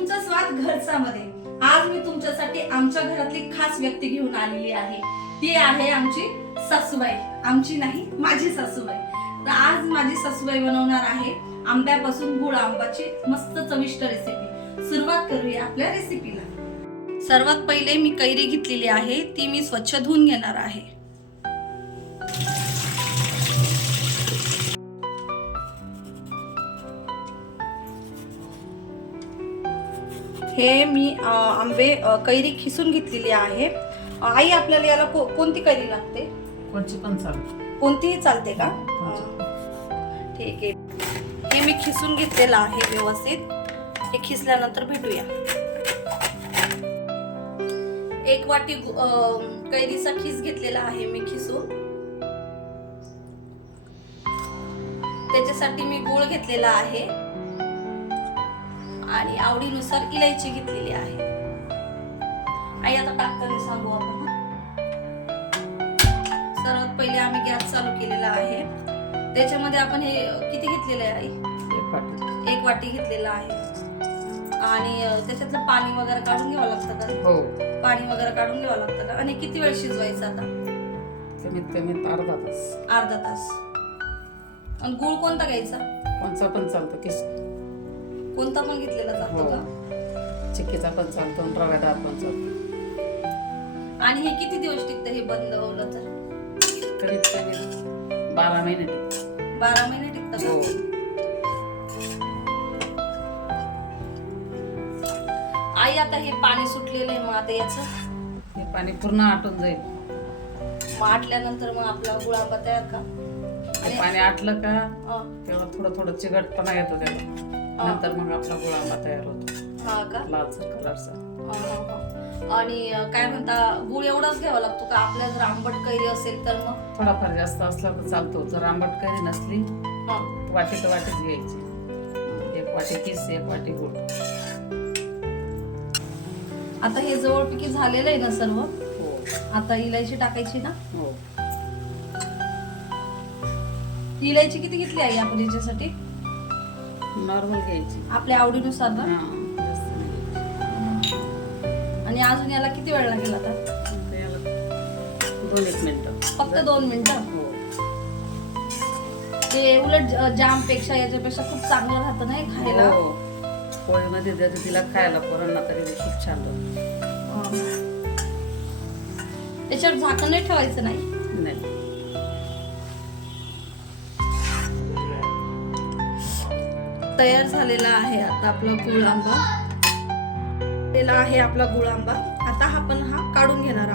तुमचा स्वाद घरचामध्ये. आज मी तुमच्यासाठी आमच्या घरातली खास व्यक्ती घेऊन आलेली आहे. ती आहे आमची सासूबाई. आमची नाही, माझी सासूबाई. तर आज माझी सासूबाई बनवणार आहे आंब्यापासून गुळ आंबाची मस्त चविष्ट रेसिपी. सुरुवात करूया आपल्या रेसिपीला. सर्वात पहिले मी कैरी घेतलेली आहे, ती मी स्वच्छ धुवून घेणार आहे. हे मी आंबे कैरी खिसून घेतलेली आहे. आई आपल्याला याला कोणती कैरी लागते? कोणची पण चालते. कोणतीही चालते का? ठीक आहे. हे मी खिसून घेतलेलं आहे व्यवस्थित. हे खिसल्यानंतर भेटूया. 1 वाटी कैरीचा खिस घेतलेला आहे मी खिसून. त्याच्यासाठी मी गूळ घेतलेला आहे आणि आवडीनुसार इलायची घेतलेली आहे. आई आता टाकताना सांगू आपण. सर्वात पहिले आम्ही गॅस चालू केलेला आहे. त्याच्यामध्ये आपण हे किती घेतलेलं आहे आई? 1 वाटी घेतलेला आहे. आणि त्याच्यातलं पाणी वगैरे काढून घ्यावं लागतं का? हो, पाणी वगैरे काढून घ्यावं लागतं का? आणि किती वेळ शिजवायचं आता? कमीत कमी अर्धा तास. अर्धा तास. आणि गूळ कोणता घ्यायचा? कोणचा पण चालतो. कोणता पण घेतलेला जातो का? चिक्कीचा पण चालतो, रव्यादार पण चालतो. आणि हे किती दिवस टिकतं हे बंद ठेवलं तर? कमीत कमी 12 महिने टिकतं. 12 महिने टिकतं हो. का? आई आता हे पाणी सुटलेलं आहे, मग आता याचं हे पाणी पूर्ण आटून जाईल. मग आटल्यानंतर मग आपला गुळ आंबा तयार का? ते पाणी आटलं का तेव्हा थोडं थोडं चिकटपणा येतो त्याला. नंतर मग आपला गुळ आंबा तयार होतो. हा का? लालसर कलरचा. आणि काय म्हणता, गुळ एवढाच घ्यावा लागतो का? आपल्या जर आंबट कैरी असेल तर मग थोडाफार जास्त असला तर चालतो. जर आंबट कैरी नसली वाटी तर वाटीच घ्यायची. 1 वाटी किस, 1 वाटी गुळ. आता हे जवळपैकी झालेलं आहे ना सर्व. हो. आता इलायची टाकायची ना? हो. इलायची किती घेतली आहे आपण याच्यासाठी? नॉर्मल घ्यायची आपल्या आवडीनुसार ना? जास्त नाही. आणि अजून याला किती वेळ लागेल आता? 2-1 मिनिटं. फक्त 2 मिनिटं? हो. ते उलट जाम पेक्षा याच्यापेक्षा खूप चांगलं राहतं नाही खायला. हो. पोळीमध्ये जर तिला खायला पोरांना तरी ते खूप छान लागतं. त्याच्यावर झाकण नाही ठेवायचं नाही. नाही. तयार झालेला आहे आता आपला गुळ आंबा. आहे आपला गुळ आंबा. आता आपण हा काढून घेणार